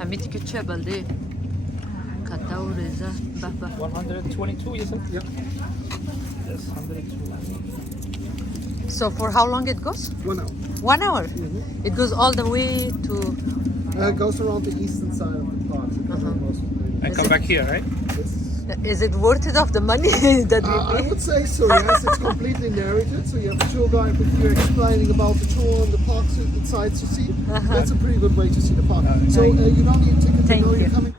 همیتی که چه بلده کتا و رزه 122 isn't it? Yep. Yes, 102. So for how long it goes? 1 hour. 1 hour? It goes all the way to... It goes around the eastern side of the park. And come back here, right? Is it worth it of the money that we I pay? would say so, yes. It's completely narrated. So you have a tour guide with you explaining about the tour and the parks and the sites you see. That's a pretty good way to see the park. So you don't need a ticket to Thank know you. you're coming.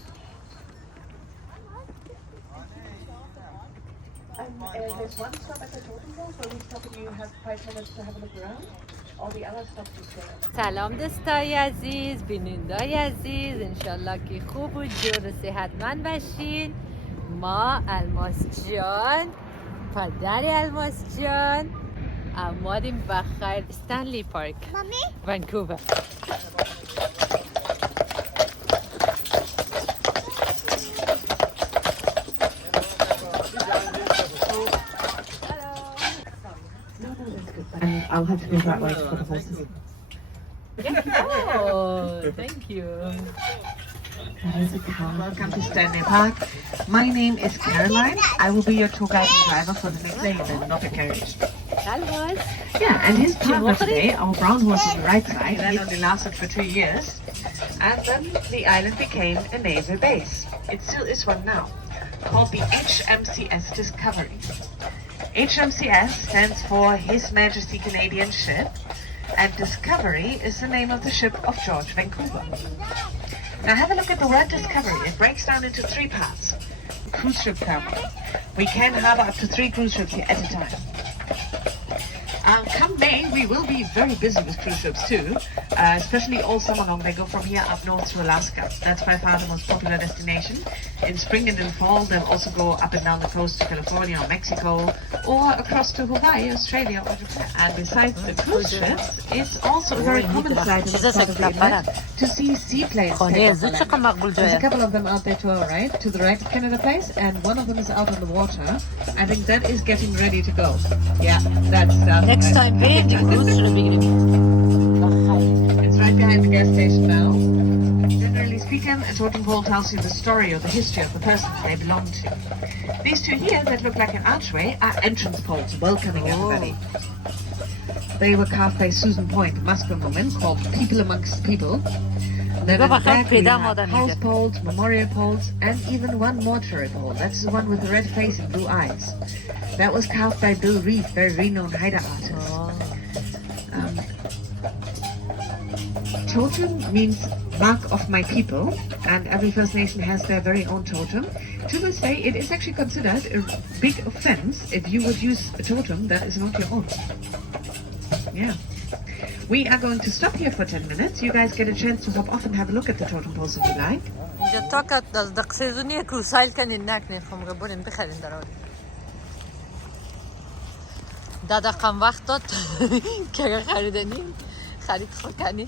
There's one stop at the totem pole where we stop and you have 5 minutes to have a look around. All the other stops you stay on. سلام دوستای عزیز، بینندای عزیز، انشالله که خوب و جور و صحتمند باشین. ما الماس جان، پدر الماس جان، آمادیم بخیر استنلی پارک ونکوور. And I'll have to go that way for the horses. Oh, thank you. Welcome to Stanley Park. My name is Caroline. I will be your tour guide and driver for the next day and not a carriage. Almost. Yeah, and his partner today, our brown horse on the right side, that only lasted for 2 years. And then the island became a naval base. It still is one now, called the HMCS Discovery. HMCS stands for His Majesty Canadian Ship, and Discovery is the name of the ship of George Vancouver. Now have a look at the word Discovery. It breaks down into 3 parts. Cruise ship terminal. We can harbor up to 3 cruise ships here at a time. Come May, we will be very busy with cruise ships too, especially all summer long. They go from here up north to Alaska. That's by far the most popular destination. In spring and in fall, they'll also go up and down the coast to California or Mexico, or across to Hawaii, Australia, or Japan. And besides the cruise ships, it's also a very common sight in this part of the inlet to see seaplanes take off the land. There's a couple of them out there to our right, to the right of Canada Place, and one of them is out on the water. I think that is getting ready to go. Yeah, that's Next time, baby, cruise to the beginning. It's right behind the gas station now. Generally speaking, a totem pole tells you the story or the history of the person they belong to. These 2 here that look like an archway are entrance poles welcoming everybody. They were carved by Susan Point, a Musqueam woman called People Amongst People. Then in the back we have house poles, memorial poles, and even one mortuary pole. That's the one with the red face and blue eyes. That was carved by Bill Reed, very renowned Haida artist. Totem means mark of my people, and every First Nation has their very own totem. To this day, it is actually considered a big offense if you would use a totem that is not your own. Yeah. We are going to stop here for 10 minutes. You guys get a chance to hop off and have a look at the totem poles if you like. اینجا تا که از دق سیزونی کروسایل کنین نکنین خمگه برین بخرین در آوری دقیقا وقت داد که اگر خریدنیم خرید خود کنیم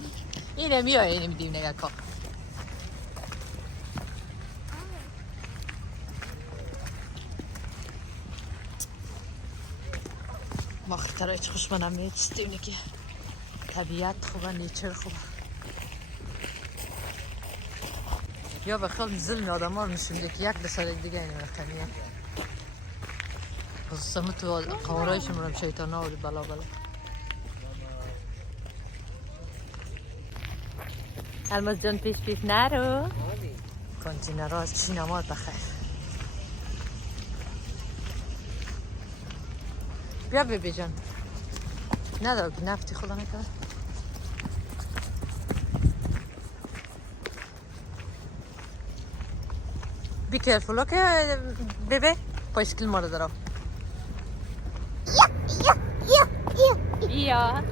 اینه میای اینه میدیم نگه که ما خطرهای چه خوشمنم نیستیم که طبیعت خوبه نیچر خوبه یا به خیلی ظلم آدم ها رو نشونده که یک بسر دیگه این رقمیه خصوصا تو قوارایشون برم شیطان ها و بلا بلا الماس جان پیش نرو کنتینر ها از چی نماد بخیر بیا بیبی جان نداره که نفتی خدا نکنه Be careful, okay, baby? Păi mă rădărau. Ia.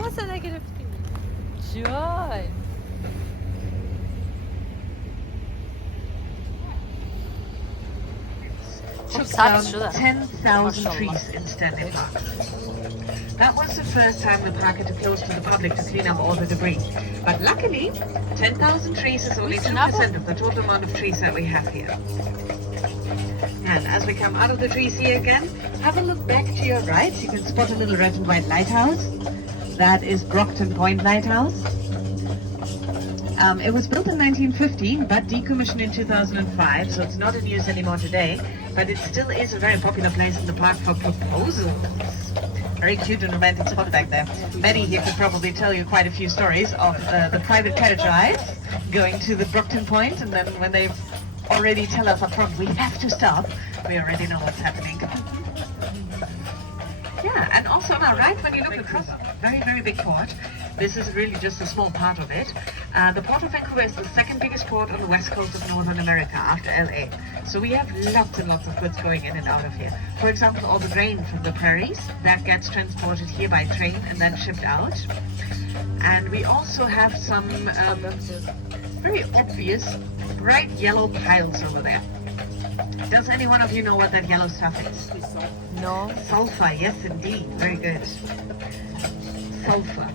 Cum să ne gândim? John. Took down 10,000 trees in Stanley Park. That was the first time the park had to close to the public to clean up all the debris. But luckily, 10,000 trees is only 2% of the total amount of trees that we have here. And as we come out of the trees here again, have a look back to your right. You can spot a little red and white lighthouse. That is Brockton Point Lighthouse. It was built in 1950, but decommissioned in 2005, so it's not in use anymore today. But it still is a very popular place in the park for proposals. Very cute and romantic spot back there. Betty here could probably tell you quite a few stories of the private carriage rides going to the Brockton Point, and then when they already tell us up front we have to stop, we already know what's happening. Yeah, and also on our right, when you look across, very, very big port. This is really just a small part of it. The port of Vancouver is the second biggest port on the west coast of Northern America after LA. So we have lots and lots of goods going in and out of here. For example, all the grain from the prairies, that gets transported here by train and then shipped out. And we also have some very obvious bright yellow piles over there. Does any one of you know what that yellow stuff is? No. Sulfur, yes indeed, very good. Sulfur,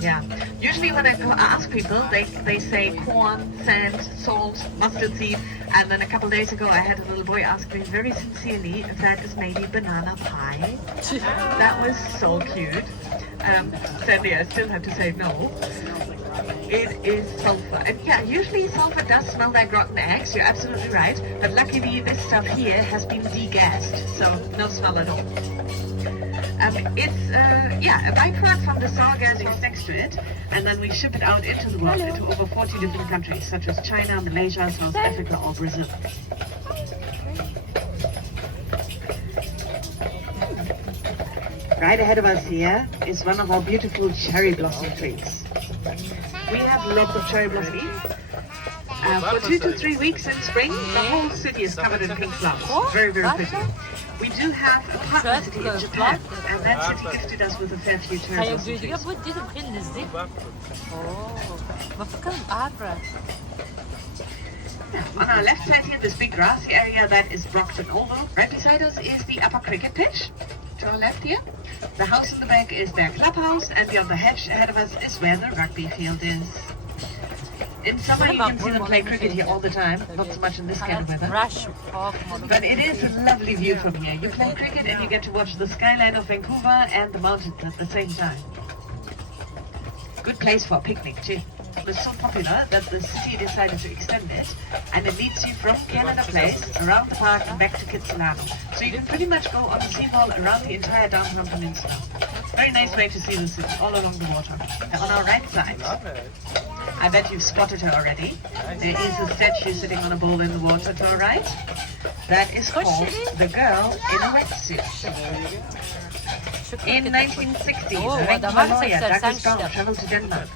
yeah. Usually when I ask people, they say corn, sand, salt, mustard seed, and then a couple days ago I had a little boy ask me very sincerely if that is maybe banana pie. That was so cute. Sadly I still have to say no. It is sulfur. And yeah, usually sulfur does smell like rotten eggs, you're absolutely right. But luckily this stuff here has been degassed, so no smell at all. It's a byproduct from the sour gases next to it, and then we ship it out into the world, into over 40 different countries, such as China, Malaysia, South Africa, or Brazil. Right ahead of us here is one of our beautiful cherry blossom trees. We have lots of cherry blossom. For 2 to 3 weeks in spring, the whole city is covered in pink flowers. Very, very pretty. We do have a partner city in Japan, and that city gifted us with a fair few cherry blossom trees. On our left side here, this big grassy area, that is Brockton Oval. Right beside us is the upper cricket pitch. To our left here. The house in the back is their clubhouse, and beyond the hedge ahead of us is where the rugby field is. In summer you can see them play cricket here all the time, not so much in this kind of weather. But it is a lovely view from here. You play cricket and you get to watch the skyline of Vancouver and the mountains at the same time. Good place for a picnic too. It was so popular that the city decided to extend it, and it leads you from Canada Place, around the park and back to Kitsilano. So you can pretty much go on the seawall around the entire downtown peninsula. Very nice way to see the city, all along the water. Now on our right side, I bet you've spotted her already. There is a statue sitting on a bowl in the water to our right. That is called the Girl in a Wetsuit. In 1960, the Vancouver lawyer Douglas Brown traveled to Denmark,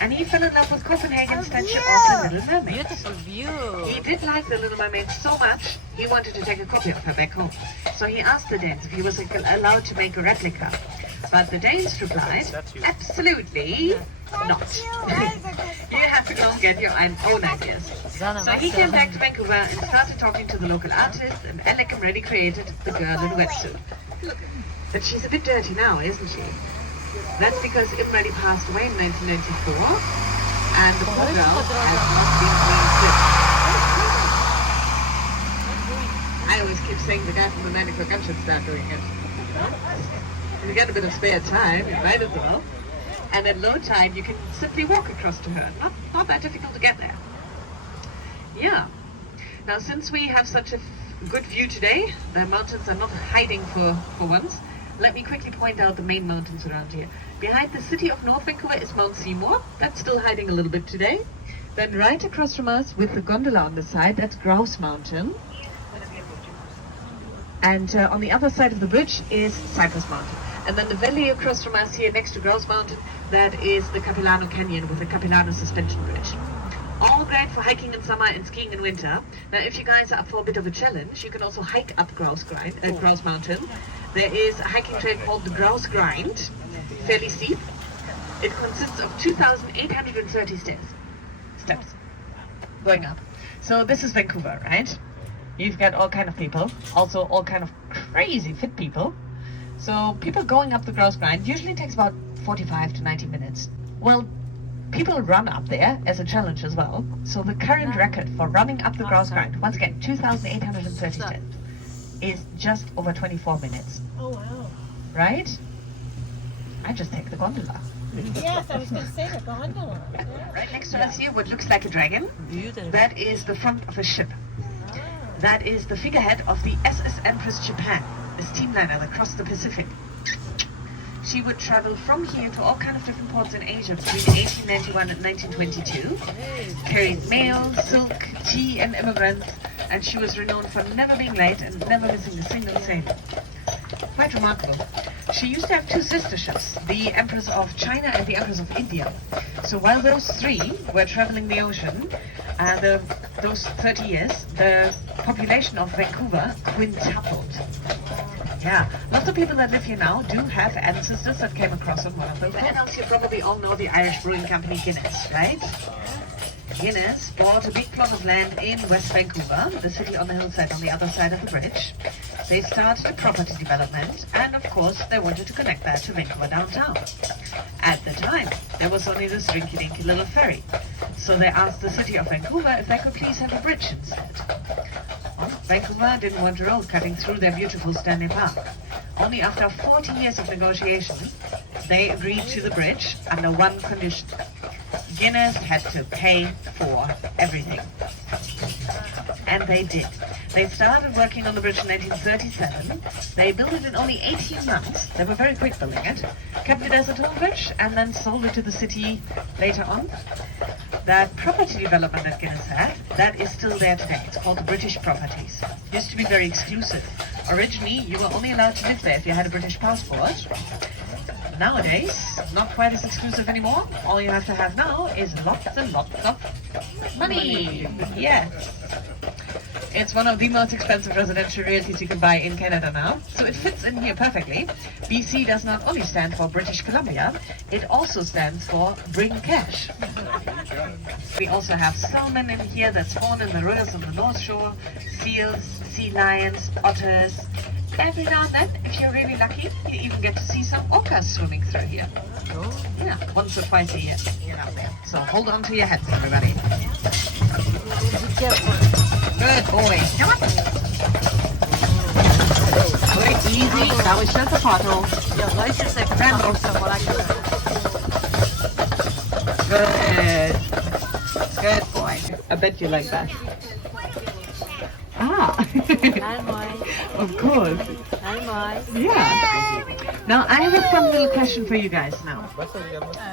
and he fell in love with Copenhagen's statue of the Little Mermaid. Beautiful view. He did like the Little Mermaid so much, he wanted to take a copy of her back home. So he asked the Danes if he was allowed to make a replica. But the Danes replied, absolutely not. You have to go and get your own ideas. So he came back to Vancouver and started talking to the local artists, and Alec already created the Girl in a Wetsuit. But she's a bit dirty now, isn't she? That's because Imrani passed away in 1994, and the poor girl has not been cleaned. I always keep saying the guy from the manicure gun should start doing it. If you get a bit of spare time, you might as well. And at low tide, you can simply walk across to her. Not that difficult to get there. Yeah. Now, since we have such a good view today, the mountains are not hiding for once. Let me quickly point out the main mountains around here. Behind the city of North Vancouver is Mount Seymour. That's still hiding a little bit today. Then right across from us with the gondola on the side, that's Grouse Mountain. And on the other side of the bridge is Cypress Mountain. And then the valley across from us here next to Grouse Mountain, that is the Capilano Canyon with the Capilano Suspension Bridge. All great for hiking in summer and skiing in winter. Now if you guys are up for a bit of a challenge, you can also hike up Grouse Mountain. There is a hiking trail called the Grouse Grind, fairly steep. It consists of 2,830 steps going up. So this is Vancouver, right? You've got all kind of people, also all kind of crazy fit people. So people going up the Grouse Grind usually takes about 45 to 90 minutes. Well, people run up there as a challenge as well. So the current record for running up the Grouse Grind, once again, 2,830 steps, is just over 24 minutes. Oh wow. Right? I just take the gondola. Yes, I was going to say the gondola. Right next to us here, what looks like a dragon, that is the front of a ship. That is the figurehead of the SS Empress Japan, a steamliner that crossed the Pacific. She would travel from here to all kinds of different ports in Asia between 1891 and 1922, carried mail, silk, tea and immigrants, and she was renowned for never being late and never missing a single sailing. Quite remarkable. She used to have two sister ships, the Empress of China and the Empress of India. So while those three were traveling the ocean, those 30 years, the population of Vancouver quintupled. Yeah, lots of people that live here now do have ancestors that came across on one of those. And else you probably all know the Irish brewing company Guinness, right? Guinness bought a big plot of land in West Vancouver, the city on the hillside on the other side of the bridge. They started a property development, and of course they wanted to connect that to Vancouver downtown. At the time, there was only this rinky-dinky little ferry. So they asked the city of Vancouver if they could please have a bridge instead. Well, Vancouver didn't want a road cutting through their beautiful Stanley Park. Only after 40 years of negotiation, they agreed to the bridge under one condition. Guinness had to pay for everything. And they did. They started working on the bridge in 1937. They built it in only 18 months. They were very quick building it. Kept it as a toll bridge and then sold it to the city later on. That property development that Guinness had, that is still there today. It's called the British Properties. It used to be very exclusive. Originally, you were only allowed to live there if you had a British passport. Nowadays, not quite as exclusive anymore. All you have to have now is lots and lots of money. Yes. It's one of the most expensive residential realties you can buy in Canada now, so it fits in here perfectly. BC does not only stand for British Columbia, it also stands for Bring Cash. We also have salmon in here that spawn in the rivers on the North Shore, seals, sea lions, otters. Every now and then, if you're really lucky, you even get to see some orcas swimming through here. Yeah, once or twice a year. So hold on to your hats, everybody. Good boy. Come on. Good, easy. That was just a pothole. Yeah, let's just say Good. Good boy. I bet you like that. Ah. Of course. Yeah. Now I have a fun little question for you guys now.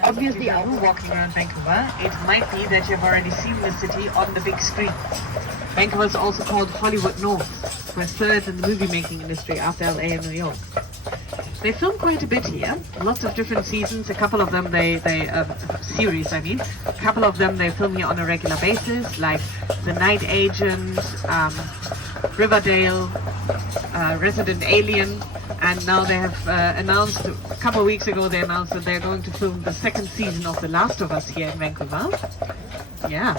Obviously, while we're walking around Vancouver, it might be that you've already seen the city on the big screen. Vancouver is also called Hollywood North. We're third in the movie making industry after LA and New York. They film quite a bit here, lots of different seasons. A couple of them series, I mean. A couple of them they film here on a regular basis, like The Night Agent, Riverdale, Resident Alien, and now they have announced, a couple of weeks ago they announced that they're going to film the second season of The Last of Us here in Vancouver. Yeah,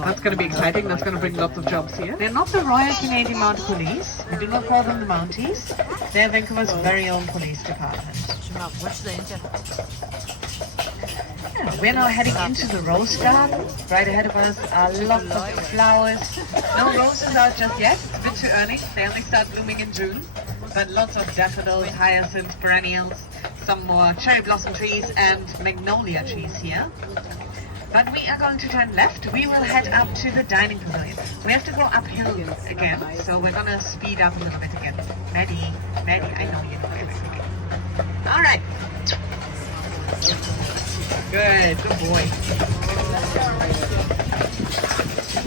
that's going to be exciting. That's going to bring lots of jobs here. They're not the Royal Canadian Mounted Police. We do not call them the Mounties. They're Vancouver's very own police department. Yeah, we're now heading into the rose garden. Right ahead of us are lots of flowers. No roses out just yet. It's a bit too early. They only start blooming in June. But lots of daffodils, hyacinths, perennials, some more cherry blossom trees and magnolia trees here. But we are going to turn left. We will head up to the dining pavilion. We have to go uphill again, so we're going to speed up a little bit again. Maddie, I know you know everything. All right. Good boy.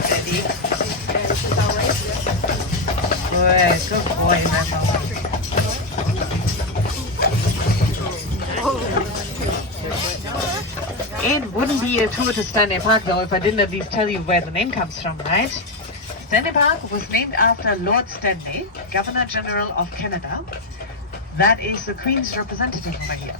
Maddie. Good boy. That's awesome. It wouldn't be a tour to Stanley Park though if I didn't at least tell you where the name comes from, right? Stanley Park was named after Lord Stanley, Governor General of Canada. That is the Queen's representative over here.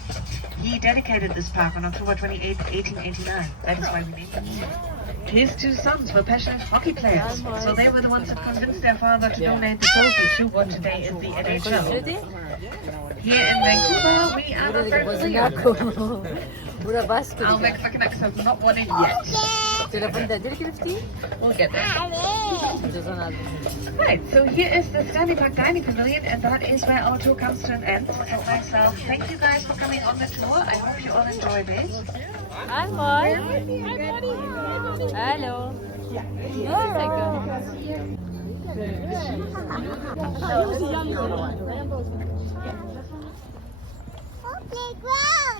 He dedicated this park on October 28, 1889. That is why we named it. His two sons were passionate hockey players, so they were the ones that convinced their father to donate the trophy to what today is the NHL. Here in Vancouver, we are not very familiar with them. Our Mexican accent not won it yet. تلفن دادی رو گرفتی؟ We'll get there. اجازه ندارم. Right, so here is the Stanley Park Dining Pavilion, and that is where our tour comes to an end. And myself, thank you guys for coming on the tour. I hope you all enjoyed it. الماس الو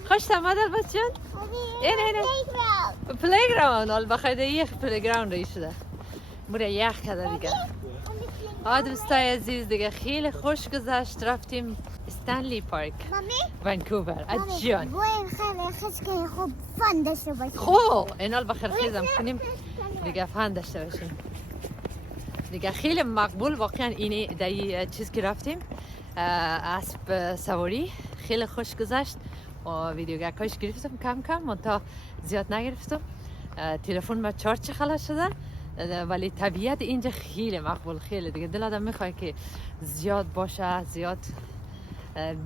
خوش آمد الباس جان این پلیگراوند حال بخیر یک پلیگراوند رایی شده موره یخ کده دیگه دوستای عزیز دیگه خیلی خوش گذشت رفتیم استنلی پارک ونکوور جان خیلی خوب فن داشته باشیم خب اینال بخیر خیزم کنیم دیگه فن داشته باشیم دیگه خیلی مقبول واقعا اینی در چیز که رفتیم اسب سواری خیلی خوش گذشت و ویدیوگاکاش گرفتم کم کم منتها زیاد نگرفتم تلفن ما چارج خلاص شده ولی طبیعت اینجا خیلی مقبول خیلی دیگه دل آدم میخواد که زیاد باشه زیاد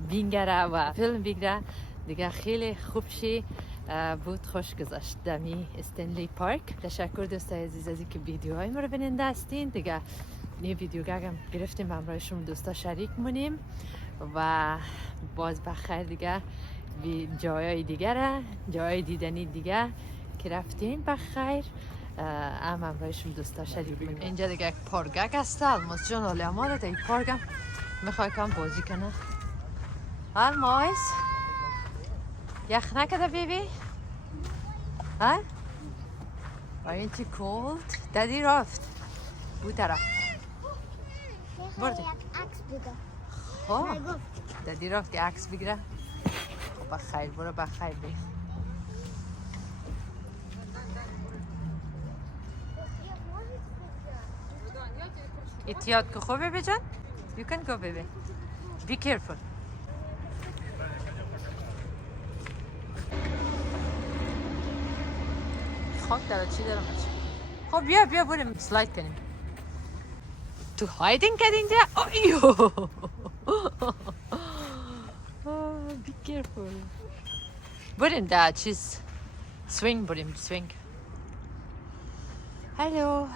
بینگره و فیلم بگیره دیگه خیلی خوب شی بود خوش گذشت دمی استنلی پارک تشکر دوستای عزیز از اینکه ویدیوهای ما رو بیننده هستین دیگه این ویدیو گم گرفتیم همراه شما دوستا شریک مونیم و باز بخیر دیگه جایای دیگه جای دیدنی دیگه که رفتین بخیر همراه شما دوستا شریک مونیم اینجا دیگه یک پارک هست الماس جان حالی اماده تا این پارک میخوای کم بازی کنه الماس یخ نکده بیبی؟ ها؟ این چی کولد؟ دادی رفت بو طرف برده خب دادی رفت که عکس بگیره خب بخیر برو بخیر بی احتیاط که خوبه بجان you can go baby be careful خاک داره چی دارم خب بیا بریم سلاید کنیم تو هایدینگ کرد اینجا ایو بی کیرفول بریم در چیز سوینگ بریم سوینگ هلو